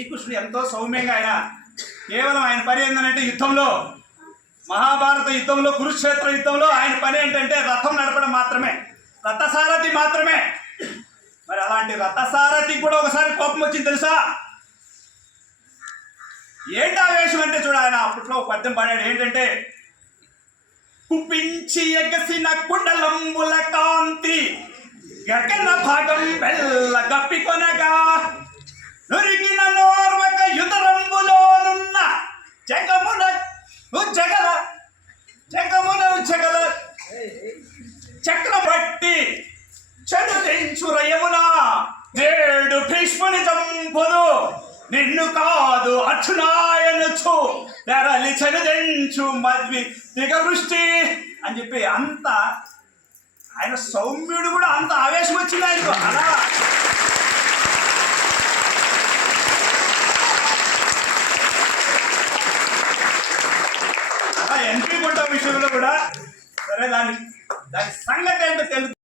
ఎంతో సౌమ్యంగా ఆయన కేవలం ఆయన పని ఏంటంటే యుద్ధంలో మహాభారత యుద్ధంలో కురుక్షేత్ర యుద్ధంలో ఆయన పని ఏంటంటే రథం నడపడం మాత్రమే. రథసారథి మాత్రమే. మరి అలాంటి రథసారథి కూడా ఒకసారి కోపం వచ్చింది తెలుసా? ఏంటి ఆవేశం అంటే చూడ ఆయన అప్పట్లో ఒక పద్యం పాడాడు ఏంటంటే కుపించి ఎగసిన కుండలంబుల కాంతి గగన భాగం వెళ్ళ గప్పికొనగా చక్రం పట్టి చదురించు రయమున నేడు భీష్ముని చంపును నిన్ను కాదు అర్చునాయనుచు తెరలి చనుదించు మద్వి దిగవృష్టి అని చెప్పి అంత ఆయన సౌమ్యుడు కూడా అంత ఆవేశం వచ్చింది ఆయనకు. అలా. అలా ఎంట్రీ గుంట విషయంలో కూడా సరే దాన్ని దాని సంగతి ఏంటో తెలుసు.